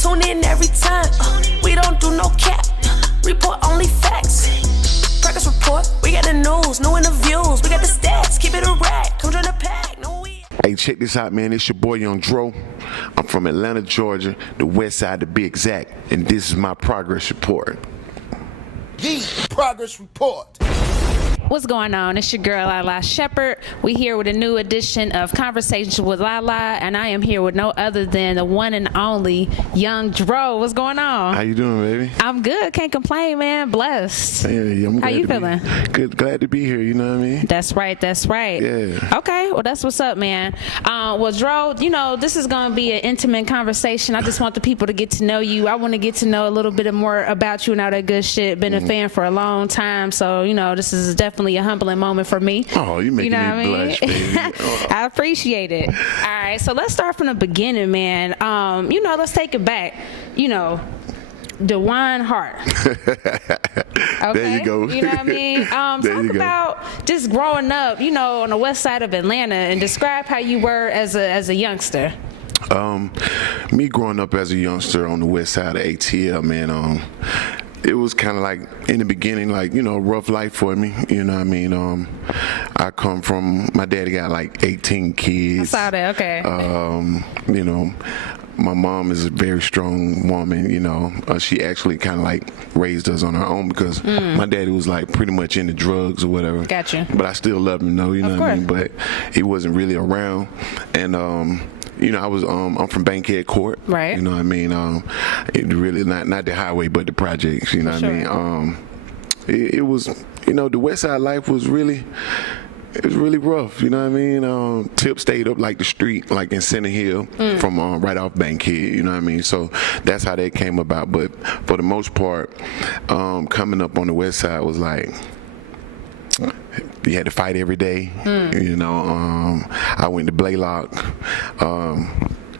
Tune in every time. We don't do no cap. Report only facts. Progress report. We got the news, new interviews. We got the stats. Keep it a rack. Come join the pack. No, we. Hey, check this out, man. It's your boy Young Dro. I'm from Atlanta, Georgia, the West Side to be exact, and this is my progress report. The progress report. What's going on? It's your girl Lalaa Shepard. We here with a new edition of Conversations with Lalaa, and I am here with no other than the one and only Young Dro. What's going on? How you doing, baby? I'm good. Can't complain, man. Blessed. Yeah, I'm glad. How you feeling? Good. Glad to be here. You know what I mean? That's right. That's right. Yeah. Okay. Well, that's what's up, man. Well, Dro, you know, this is gonna be an intimate conversation. I just want the people to get to know you. I want to get to know a little bit more about you and all that good shit. Been a fan for a long time, so you know, this is definitely a humbling moment for me. Oh, you making me blush, baby. Oh. I appreciate it. All right, so let's start from the beginning, man. You know, let's take it back. You know, DeWine Hart. Okay? There you go. You know what I mean? Talk about just growing up, you know, on the west side of Atlanta, and describe how you were as a youngster. Me growing up as a youngster on the west side of ATL, man, it was kind of like, in the beginning, like, you know, rough life for me, you know what I mean? I come from, my daddy got like 18 kids. I saw that, okay. You know, my mom is a very strong woman, you know. She actually kind of like raised us on her own because my daddy was like pretty much into drugs or whatever. Gotcha. But I still love him though, you know what I mean? But he wasn't really around. And, you know, I'm from Bankhead Court. Right. You know what I mean? It really not the highway, but the projects. You know what I mean? It was, you know, the West Side life was really. It was really rough, you know what I mean? Tip stayed up like the street, like in Center Hill, from right off Bankhead, you know what I mean? So that's how that came about. But for the most part, coming up on the West Side was like, you had to fight every day, you know. I went to Blaylock.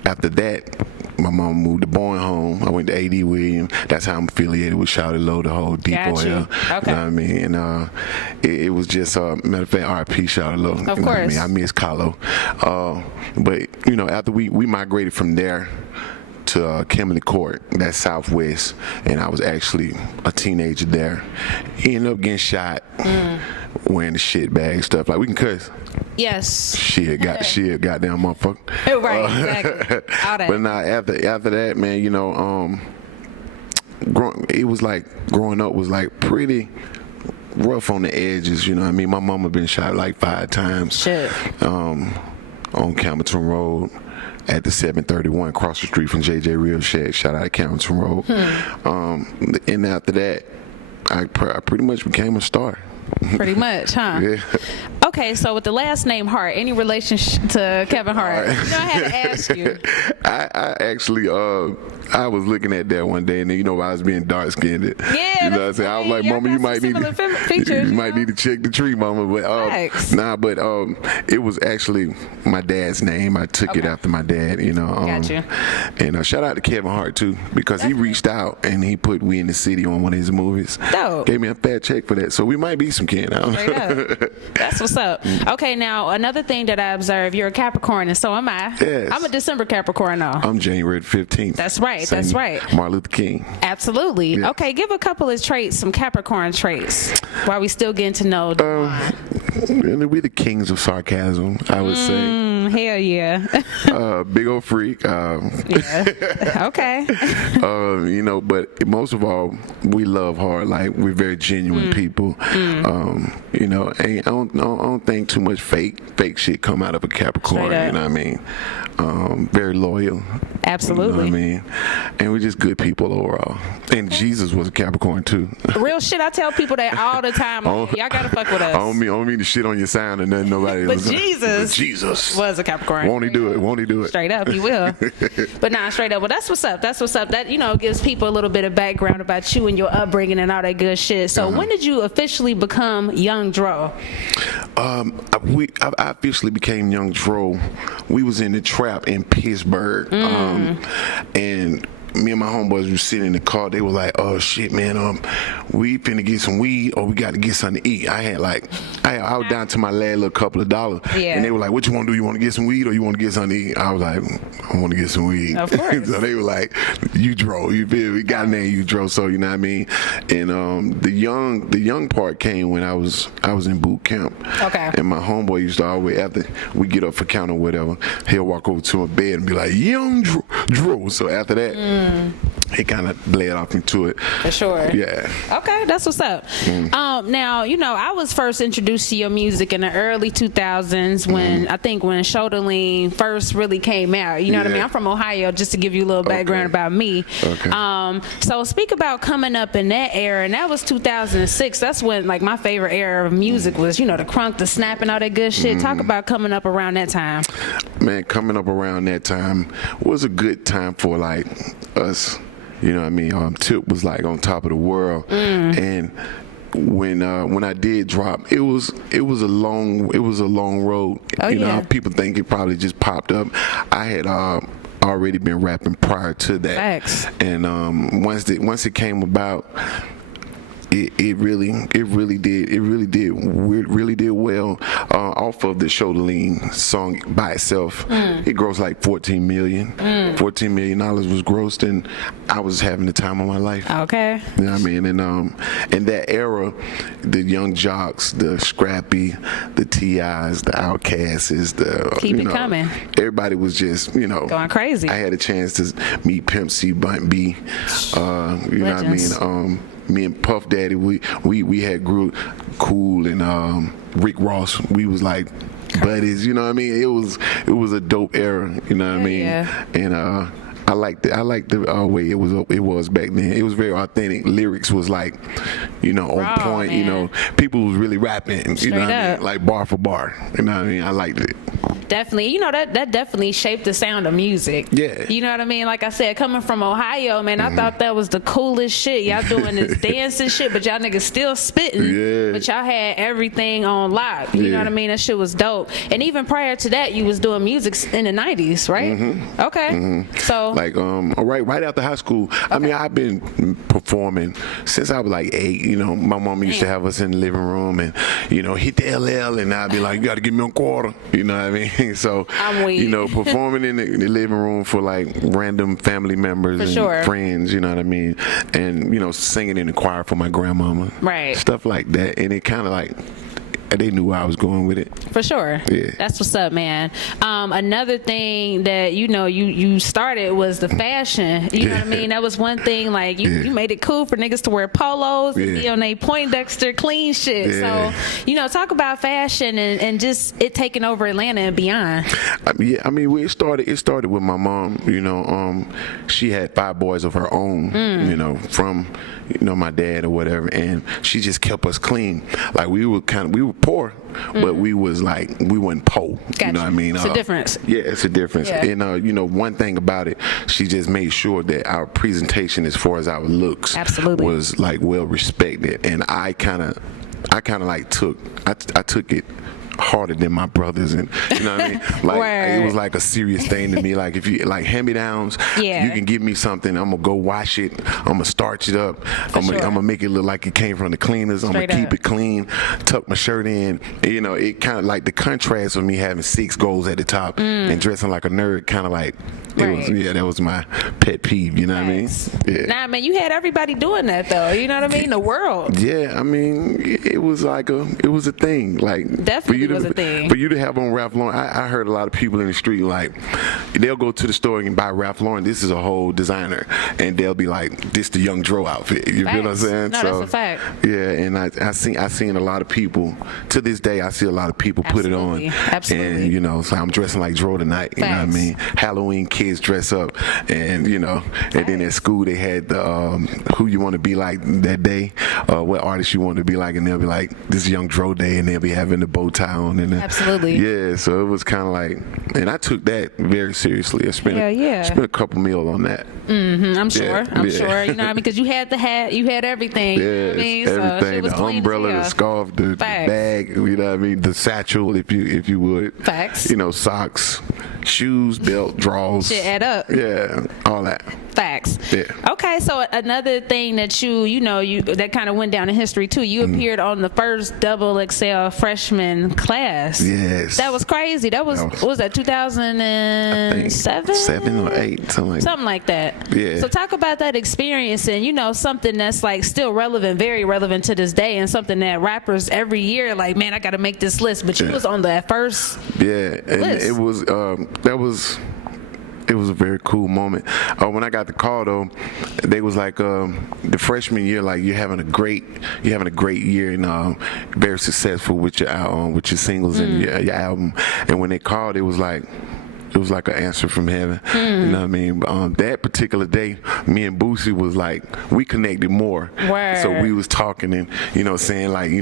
After that, my mom moved to Boyne home. I went to A.D. Williams. That's how I'm affiliated with Shawty Lo, the whole D-boy. Okay. You know what I mean? And it was just, matter of fact, R.I.P. Shawty Lo. Of you course. Know what I mean? I miss Carlo. But, you know, after we migrated from there to Kimberly Court, that's Southwest, and I was actually a teenager there. Ended up getting shot, wearing the shit bag stuff. Like, we can cuss. Yes. Shit, goddamn motherfucker. Right, exactly. All that. But now after that, man, you know, it was like growing up was like pretty rough on the edges. You know what I mean? My mama been shot like 5 times. Shit. On Campbellton Road. At the 731 across the street from JJ Real Shack. Shout out to Campbellton Road. And after that, I pretty much became a star. Pretty much, huh? Yeah. Okay, so with the last name Hart, any relationship to Kevin Hart? You know, I had to ask you. I actually, I was looking at that one day, and then, you know, I was being dark skinned. Yeah, you know what I'm saying? I was like, Mama, you might need to check the tree, Mama. But it was actually my dad's name. I took it after my dad. You know. Gotcha. And shout out to Kevin Hart too, because he reached out and he put We in the City on one of his movies. Dope. Gave me a fat check for that, so we might be some kin now. Straight up. That's what's up. Okay, now another thing that I observe, you're a Capricorn, and so am I. Yes. I'm a December Capricorn now. I'm January 15th. That's right. Same That's right. Martin Luther King. Absolutely. Yeah. Okay, give a couple of traits, some Capricorn traits, while we still getting to know DeWine. We're the kings of sarcasm, I would say. Hell yeah. Big old freak. Yeah. Okay. You know, but most of all, we love hard. Like, we're very genuine people. You know, I don't think too much fake shit come out of a Capricorn. You know what I mean? Very loyal. Absolutely. You know what I mean? And we're just good people overall. And Jesus was a Capricorn too. Real shit. I tell people that all the time. Y'all gotta fuck with us. I don't mean to shit on your sound and nothing nobody But else. Jesus was a Capricorn. Won't he do it? Won't he do it? Straight up, he will. But nah, straight up. Well, that's what's up. That's what's up. That, you know, gives people a little bit of background about you and your upbringing and all that good shit. So when did you officially become Young Dro? I officially became Young Dro. We was in the trap in Pittsburgh, and me and my homeboys were sitting in the car. They were like, "Oh shit, man, we finna get some weed, or we got to get something to eat." I was down to my last little couple of dollars, and they were like, "What you want to do? You want to get some weed, or you want to get something to eat?" I was like, "I want to get some weed." Of course. So they were like, "You Dro, you feel? We got a name, you Dro." So you know what I mean. And the young part came when I was in boot camp. Okay. And my homeboy used to always, after we get up for count or whatever, he'll walk over to my bed and be like, "Young Dro." So after that, it kind of bled off into it. For sure. Yeah. Okay, that's what's up. Now, I was first introduced to your music in the early 2000s when I think when Shawty Lo first really came out. You know what I mean? I'm from Ohio, just to give you a little background about me. Okay. So speak about coming up in that era, and that was 2006. That's when like my favorite era of music was, the crunk, the snap, and all that good shit. Talk about coming up around that time. Man, coming up around that time was a good time for like us. You know what I mean? Tip was like on top of the world, and when I did drop, it was a long road. People think it probably just popped up. I had already been rapping prior to that. Facts. And once it came about, it really did well off of the Shawty Lo song by itself. It grossed like $14 million. $14 million was grossed, and I was having the time of my life. Okay. You know what I mean? And in that era, the Young Jocks, the Scrappy, the T.I.s, the Outcasts, Keep it coming. Everybody was just going crazy. I had a chance to meet Pimp C, Bun B. You know what I mean? Me and Puff Daddy, we had grew cool, and Rick Ross, we was like buddies. You know what I mean? It was a dope era. You know what I mean? Yeah. And I liked the way it was back then. It was very authentic. Lyrics was like, on Raw, point. man. People was really rapping. Straight know what I up. mean? Like bar for bar. You know what I mean? I liked it. Definitely. That definitely shaped the sound of music. Yeah. You know what I mean? Like I said, coming from Ohio, man, I thought that was the coolest shit. Y'all doing this dancing shit, but y'all niggas still spitting. Yeah. But y'all had everything on lock. You know what I mean? That shit was dope. And even prior to that, you was doing music in the 90s, right? Okay. So like right after high school. Okay. I mean, I've been performing since I was like 8. My mom used to have us in the living room and hit the LL, and I'd be like, "You got to give me a quarter." You know what I mean? So performing in the living room for like random family members and friends. You know what I mean? And singing in the choir for my grandmama. Right. Stuff like that, and it kind of like. They knew where I was going with it. For sure. Yeah. That's what's up, man. Another thing that you started was the fashion. You know what I mean? That was one thing. Like you made it cool for niggas to wear polos and be on they Poindexter clean shit. Yeah. So talk about fashion and just it taking over Atlanta and beyond. I mean, it started with my mom. She had 5 boys of her own. From my dad or whatever, and she just kept us clean. Like we were poor, but we wasn't po. Gotcha. You know what I mean? It's a difference. Yeah, it's a difference. Yeah. And one thing about it, she just made sure that our presentation, as far as our looks, absolutely was like well respected. And I kind of like took it harder than my brothers, and you know what I mean? Like it was like a serious thing to me. Like if you like hand-me-downs, you can give me something, I'm gonna go wash it, I'm gonna starch it up, I'm gonna make it look like it came from the cleaners. I'm gonna keep it clean, tuck my shirt in. It kind of like the contrast of me having 6 goals at the top and dressing like a nerd, kind of like that was my pet peeve. You know what I mean? Yeah. Nah, man, you had everybody doing that though. You know what I mean? The world. Yeah, I mean, it was a thing. Like definitely was a thing. For you to have on Ralph Lauren, I heard a lot of people in the street like they'll go to the store and buy Ralph Lauren. This is a whole designer, and they'll be like, "This the Young Dro outfit." You feel what I'm saying? No, that's a fact. Yeah, and I seen a lot of people to this day. I see a lot of people put it on. Absolutely. And so I'm dressing like Dro tonight. You know what I mean? Halloween kids dress up, and and then at school they had the who you want to be like that day, what artist you want to be like, and they'll be like, "This is Young Dro Day," and they'll be having the bow tie on. And absolutely. Yeah, so it was kind of like, and I took that very seriously. I spent a couple meals on that. I'm sure. I'm sure. Because you had the hat, you had everything. Yeah, everything. So the umbrella, the scarf, the bag. You know what I mean? The satchel, if you would. Facts. Socks. shoes, belt, drawers. Shit add up. Yeah, all that. Facts. Yeah. Okay, so another thing that you that kind of went down in history too. You appeared on the first double XL freshman class. Yes. That was crazy. That was what was that 2007? 7 or 8, something like that. Yeah. So talk about that experience and something that's like still relevant, very relevant to this day, and something that rappers every year like, man, I got to make this list. But you was on that first. Yeah, and list. it was It was a very cool moment. When I got the call though, they was like the freshman year, like you're having a great year and very successful with your singles and your album. And when they called, it was like an answer from heaven. You know what I mean? That particular day, me and Boosie was like, we connected more. Word. So we was talking and, saying like,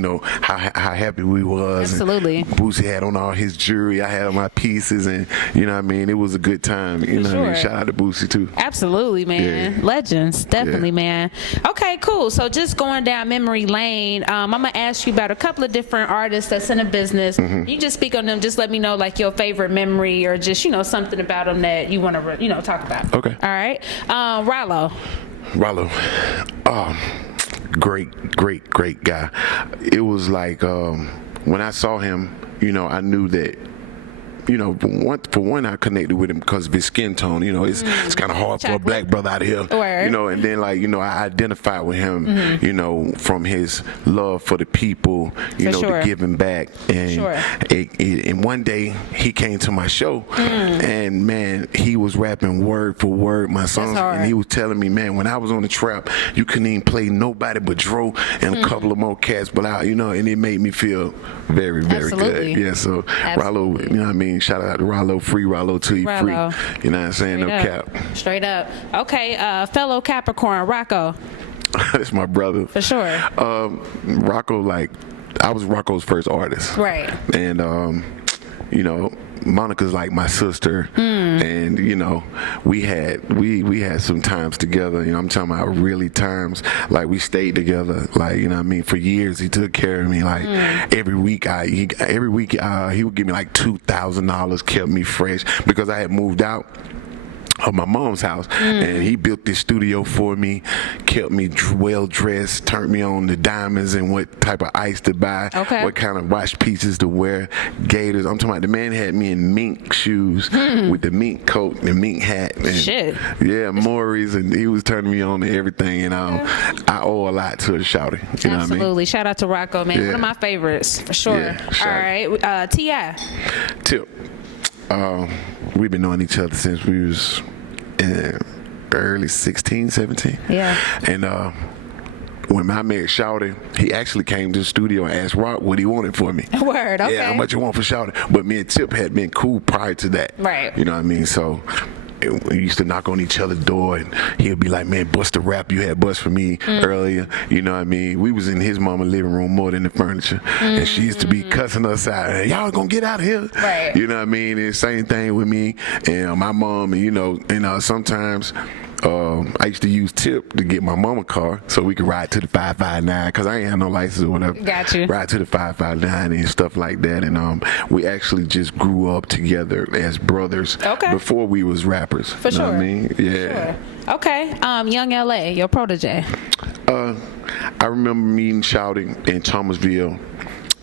how happy we was. Absolutely. And Boosie had on all his jewelry. I had on my pieces and, you know what I mean? It was a good time. You know what I mean? Shout out to Boosie too. Absolutely, man. Yeah. Legends. Definitely, man. Okay, cool. So just going down memory lane, I'm going to ask you about a couple of different artists that's in the business. You just speak on them. Just let me know like your favorite memory or just, something about them that you want to, talk about. Okay. All right. Lalaa. Great guy. It was like when I saw him, I knew that. For one, I connected with him because of his skin tone. It's kind of hard for a black brother out here. Word. And then I identified with him. From his love for the people. The giving back. And and one day he came to my show, and man, he was rapping word for word my songs, and he was telling me, man, when I was on the trap, you couldn't even play nobody but Dro and a couple of more cats, but and it made me feel very, very good. Yeah. So Rocko, you know what I mean. Shout out to Rocko, free Rocko till you free. You know what I'm saying? No cap. Straight up. Okay, fellow Capricorn, Rocko. That's my brother. For sure. Rocko, I was Rocko's first artist. Right. And, Monica's like my sister, and we had some times together. I'm talking about really times. Like we stayed together. Like for years he took care of me. Like every week he would give me like $2,000, kept me fresh because I had moved out of my mom's house, and he built this studio for me, kept me well dressed, turned me on the diamonds and what type of ice to buy, what kind of watch pieces to wear, gators. I'm talking about the man had me in mink shoes with the mink coat and the mink hat. And, yeah, Maury's, and he was turning me on to everything, and I owe a lot to the Shawty. You know what I mean? Shout out to Rocko, man. One of my favorites, for sure. Yeah, all right, T.I. Tip. We've been knowing each other since we was in early 16, 17. Yeah. And when I met Shawty, he actually came to the studio and asked Rock what he wanted for me. Word, okay. Yeah, how much you want for Shawty? But me and Tip had been cool prior to that. Right. You know what I mean? So we used to knock on each other's door, and he'd be like, man, bust the rap you had bust for me earlier. You know what I mean? We was in his mama's living room more than the furniture, and she used to be cussing us out. Hey, y'all gonna get out of here. Right. You know what I mean? And same thing with me and my mom, and sometimes I used to use Tip to get my mama car so we could ride to the 559 because I ain't had no license or whatever. Got you. Ride to the 559 and stuff like that. And we actually just grew up together as brothers before we was rappers. For sure. Know what I mean? Yeah. Sure. Okay. Young LA, your protege. I remember meeting Shawty in Thomasville.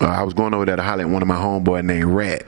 I was going over there to holler at one of my homeboy named Rat.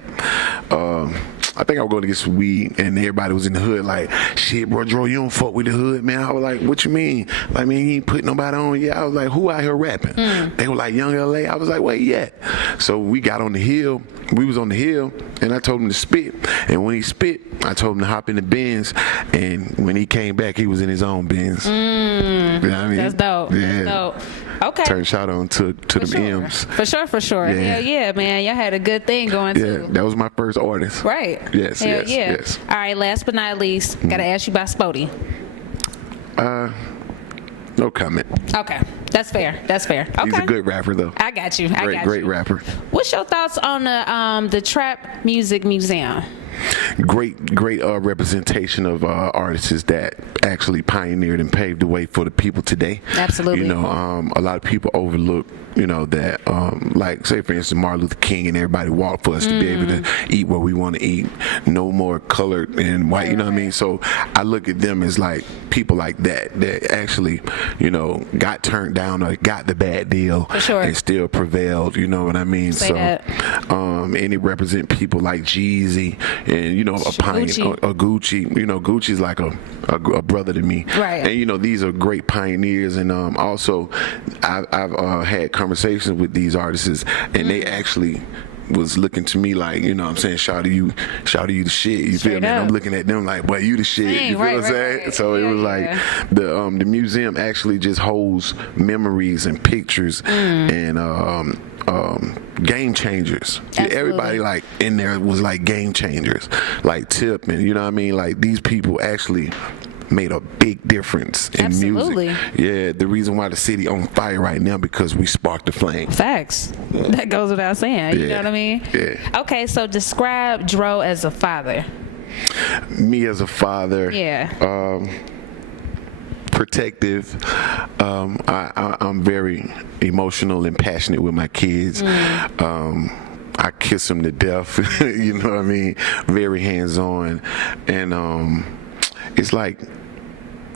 I think I was going to get some weed, and everybody was in the hood like, shit, bro, Dro, you don't fuck with the hood, man. I was like, what you mean? Like, man, you ain't putting nobody on? Yeah, I was like, who out here rapping? They were like, Young LA. I was like, where you at? So we got on the hill. We was on the hill, and I told him to spit. And when he spit, I told him to hop in the Benz. And when he came back, he was in his own Benz. You know what I mean? That's dope. Yeah. That's dope. Okay. Turn shot on to them M's. For sure. Yeah. Hell yeah, man. Y'all had a good thing going too. Yeah, that was my first artist. Right. Yes, yes. All right, last but not least, gotta ask you about Spodee. No comment. Okay. That's fair. Okay. He's a good rapper though. I got you. Great rapper. What's your thoughts on the Trap Music Museum? great representation of artists that actually pioneered and paved the way for the people today. Absolutely. You know, a lot of people overlook, you know, that like say for instance Martin Luther King and everybody walked for us to be able to eat what we want to eat, no more colored and white, you know what I mean? So I look at them as like people like that actually, you know, got turned down or got the bad deal for sure. and still prevailed, you know what I mean? Say so that. and it represent people like Jeezy and, you know, a Gucci, you know, Gucci's like a brother to me. Right. And, you know, these are great pioneers. And also I've had conversations with these artists and they actually was looking to me like, you know what I'm saying, Shawty, you the shit. You feel me? And I'm looking at them like, boy, you the shit. Dang, you feel what I'm saying? Right. So it was like the museum actually just holds memories and pictures and game changers. Absolutely. Everybody like in there was like game changers, like Tip and you know what I mean. Like these people actually made a big difference in Absolutely. music. Yeah, the reason why the city on fire right now because we sparked the flame. Facts. That goes without saying. You know what I mean? Yeah. Okay, so describe Dro as a father. Me as a father. Yeah. Protective. I'm very emotional and passionate with my kids. I kiss them to death. You know what I mean? Very hands-on, and it's like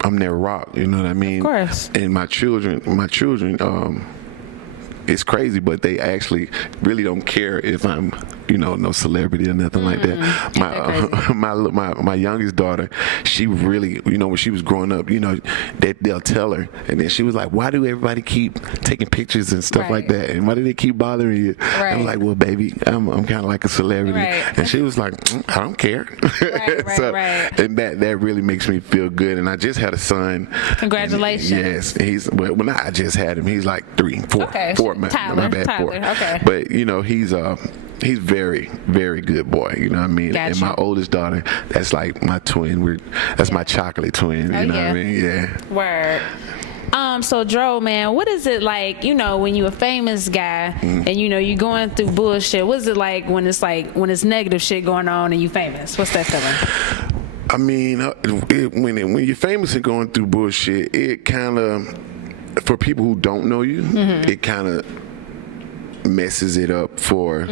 I'm their rock. You know what I mean? Of course. And my children. It's crazy, but they actually really don't care if I'm, you know, no celebrity or nothing like that. My youngest daughter, she really, you know, when she was growing up, you know, they'll tell her, and then she was like, "Why do everybody keep taking pictures and stuff like that? And why do they keep bothering you?" Right. I'm like, "Well, baby, I'm kind of like a celebrity," and she was like, "I don't care." Right. And that really makes me feel good. And I just had a son. Congratulations. Yes, he's I just had him. He's like 4. Tyler. 4. Okay. But you know, he's very, very good boy. You know what I mean? Gotcha. And my oldest daughter, that's like my twin. That's my chocolate twin. You know what I mean? Yeah. Word. So Dro, man, what is it like, you know, when you're a famous guy and you know you're going through bullshit? What is it like when it's negative shit going on and you famous? What's that feeling? I mean, when you're famous and going through bullshit, it kind of, for people who don't know you, it kind of messes it up for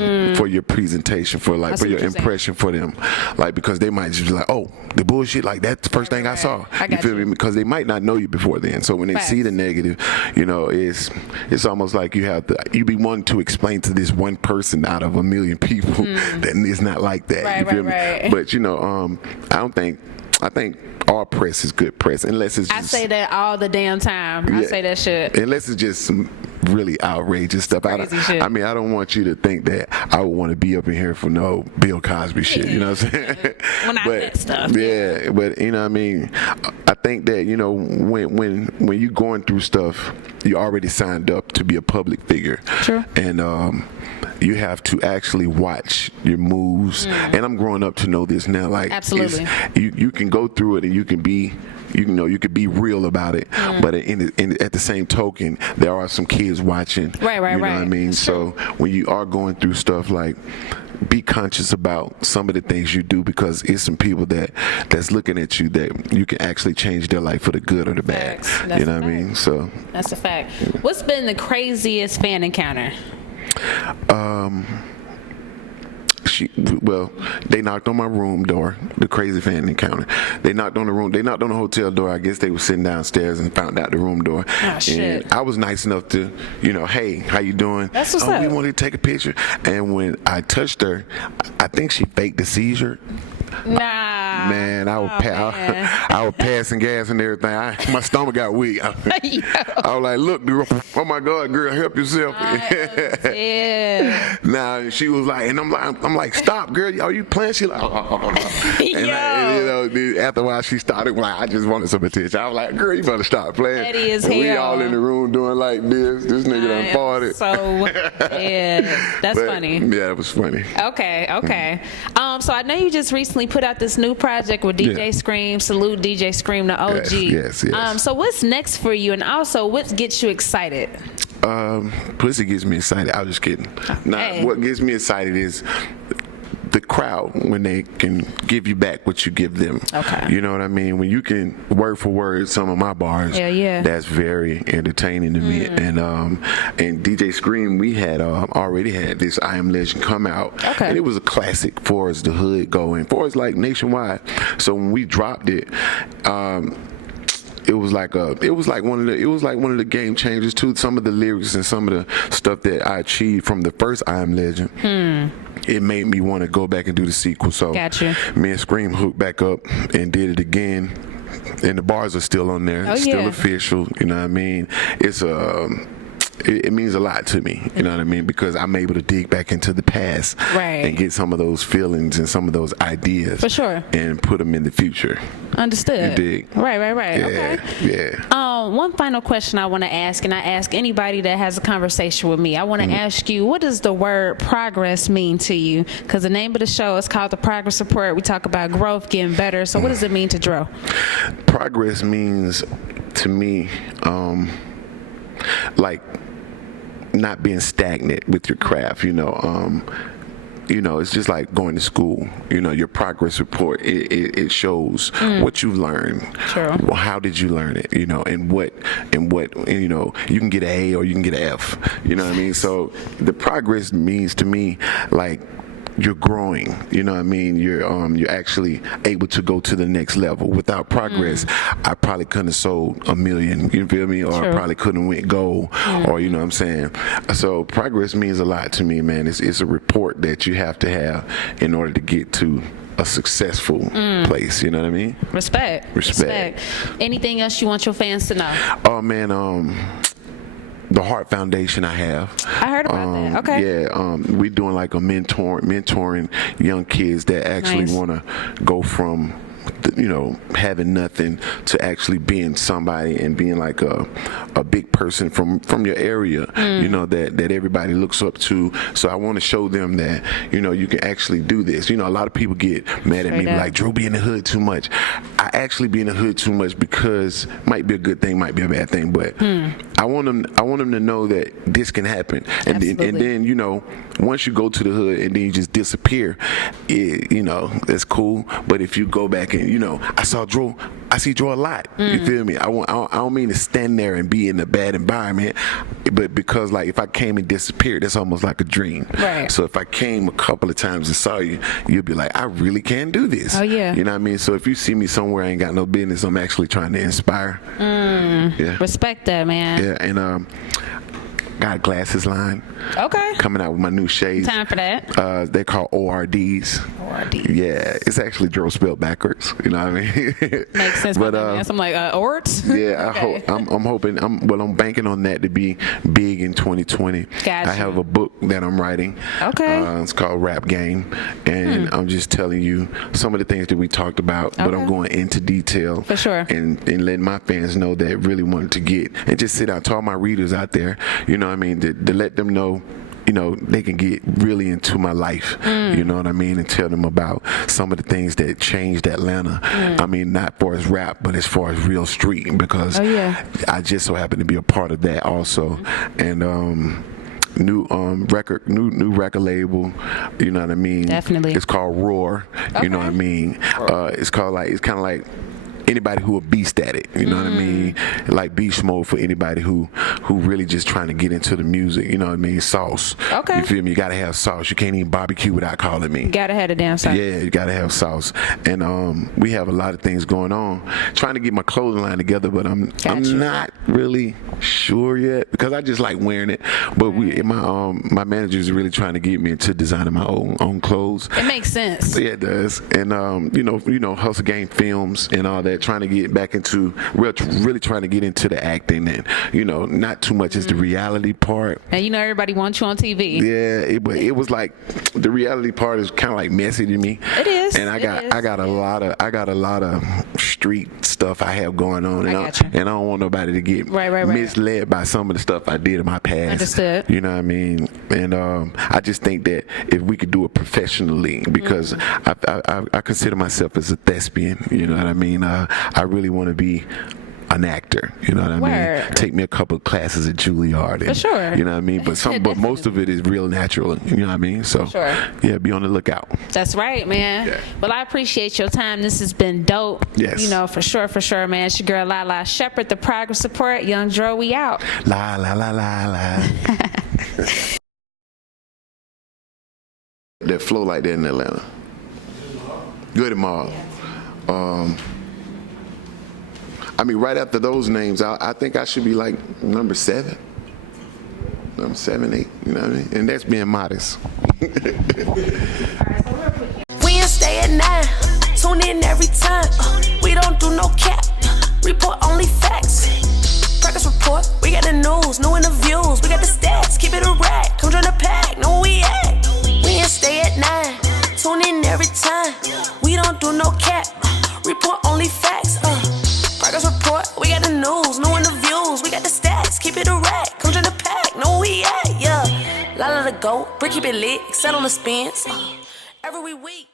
your presentation, for your impression for them, like, because they might just be like, oh, the bullshit, like that's the first thing I saw. You feel me? Because they might not know you before then. So when they see the negative, you know, it's almost like you be wanting to explain to this one person out of a million people that it's not like that. You feel me? But you know, I think all press is good press, unless it's just, I say that all the damn time. I say that shit. Unless it's just some really outrageous stuff. Shit. I mean, I don't want you to think that I would want to be up in here for no Bill Cosby shit. You know what I'm saying? When I that stuff. Yeah, but you know what I mean? I think that, you know, when you're going through stuff, you already signed up to be a public figure. True. And you have to actually watch your moves. And I'm growing up to know this now. Like, absolutely, you can go through it and you can be, you know, you could be real about it, but at the same token, there are some kids watching. Right. You know what I mean? So when you are going through stuff, like, be conscious about some of the things you do, because it's some people that's looking at you that you can actually change their life for the good or the bad. You know what I mean? So that's a fact. What's been the craziest fan encounter? They knocked on my room door, the crazy fan encounter. They knocked on the hotel door. I guess they were sitting downstairs and found out the room door. Oh, shit. And I was nice enough to, you know, hey, how you doing? That's what's up. We wanted to take a picture. And when I touched her, I think she faked a seizure. Nah. Man, I was passing gas and everything. My stomach got weak. I was like, look, girl, oh my God, girl, help yourself. Yeah. Now she was like, and I'm like, stop, girl, are you playing? She like, and you know, after a while she started like, I just wanted some attention. I was like, girl, you better stop playing. Petty as and we hell. all in the room doing like this. This nigga done farted. So yeah, that's funny. Yeah, it was funny. Okay. So I know you just recently put out this new project with DJ Scream. Salute DJ Scream, the OG. Yes. So what's next for you, and also what gets you excited? Pussy gets me excited. I was just kidding. Now, what gets me excited is the crowd when they can give you back what you give them. Okay. You know what I mean? When you can word for word some of my bars, that's very entertaining to me. And DJ Scream, we had already had this I Am Legend come out, and it was a classic for as the hood going, for as like nationwide. So when we dropped it, it was like one of the game changers too. Some of the lyrics and some of the stuff that I achieved from the first I Am Legend, it made me want to go back and do the sequel. So me and Scream hooked back up and did it again, and the bars are still on there, still official. You know what I mean? It's it means a lot to me, you know what I mean, because I'm able to dig back into the past and get some of those feelings and some of those ideas for sure and put them in the future. Understood. You dig? Right. Yeah, Okay. Yeah. One final question I want to ask, and I ask anybody that has a conversation with me, I want to ask you, what does the word progress mean to you? Because the name of the show is called The Progress Report. We talk about growth, getting better. So what does it mean to Dro? Progress means to me like not being stagnant with your craft, you know, it's just like going to school. You know, your progress report, it shows what you learned. True. How did you learn it? You know, and what, you know, you can get an A or you can get an F. You know what I mean? So the progress means to me like you're growing, you know what I mean? You're actually able to go to the next level. Without progress, I probably couldn't have sold 1 million, you feel me? Or I probably couldn't win gold, or you know what I'm saying? So progress means a lot to me, man. It's a report that you have to have in order to get to a successful place, you know what I mean? Respect. Anything else you want your fans to know? Oh man, the Heart Foundation I have. I heard about that. Okay. Yeah, we're doing like a mentoring young kids that actually want to go from, you know, having nothing to actually being somebody and being like a big person from your area, you know, that everybody looks up to. So I want to show them that, you know, you can actually do this. You know, a lot of people get mad at me like, Dro be in the hood too much. I actually be in the hood too much because might be a good thing, might be a bad thing, but I want them to know that this can happen. And then, you know, once you go to the hood and then you just disappear, you know, that's cool. But if you go back and, you know, I see Dro a lot. You feel me? I don't mean to stand there and be in a bad environment, but because like if I came and disappeared, that's almost like a dream. Right. So if I came a couple of times and saw you, you'd be like, I really can do this. Oh yeah. You know what I mean? So if you see me somewhere I ain't got no business, I'm actually trying to inspire. Yeah. Respect that, man. Yeah, and got a glasses line. Okay. Coming out with my new shades. Time for that. They're called ORDs. Yeah, it's actually Dro spelled backwards. You know what I mean? Makes sense. But I'm like orts. Yeah, I'm hoping. I'm banking on that to be big in 2020. Gotcha. I have a book that I'm writing. Okay. It's called Rap Game, and I'm just telling you some of the things that we talked about, but I'm going into detail for sure, and letting my fans know that really wanted to get and just sit out to all my readers out there. You know what I mean? To let them know, you know, they can get really into my life, you know what I mean, and tell them about some of the things that changed Atlanta. I mean, not for as rap, but as far as real street, because I just so happen to be a part of that also. And new record label, you know what I mean? Definitely. It's called Roar, you know what I mean? It's kind of like anybody who a beast at it, you know what I mean? Like beast mode for anybody who really just trying to get into the music, you know what I mean? Sauce. Okay. You feel me? You gotta have sauce. You can't even barbecue without calling me. Gotta have the damn sauce. Yeah, you gotta have sauce. And we have a lot of things going on. Trying to get my clothing line together, but I'm not really sure yet because I just like wearing it. But my manager is really trying to get me into designing my own clothes. It makes sense. Yeah, it does. And you know, Hustle Game Films and all that. Trying to get back into really trying to get into the acting, and you know, not too much is the reality part. And you know, everybody wants you on TV. Yeah, but it was like the reality part is kind of like messy to me. It is. And I got a lot of street stuff I have going on, and I don't want nobody to get misled by some of the stuff I did in my past. Understood. You know what I mean? And I just think that if we could do it professionally, because I consider myself as a thespian. You know what I mean? I really want to be an actor. You know what I Word. mean? Take me a couple of classes at Juilliard. For sure. You know what I mean? But most of it is real natural. You know what I mean? So Sure. yeah, be on the lookout. That's right, man. Yeah. Well, I appreciate your time. This has been dope. Yes. You know, for sure, man. It's your girl Lalaa Shepard, the Progress Report. Young Dro, we out. La la la la la. That flow like that in Atlanta. Good Mob. I mean, right after those names, I think I should be like number 7. Number 7, 8, you know what I mean? And that's being modest. We ain't stay at 9. Tune in every time. We don't do no cap. Report only facts. Progress report. We got the news, new interviews. We got the stats. Keep it a rack. Come join the pack. Know where we at. We ain't stay at 9. Tune in every time. We don't do no cap. Report only facts. Progress report. We got the news, new interviews. We got the stats. Keep it a rack. Come join the pack. Know where we at. Yeah. Lalaa the GOAT. Brick keep it lit. Set on the spins. Every week.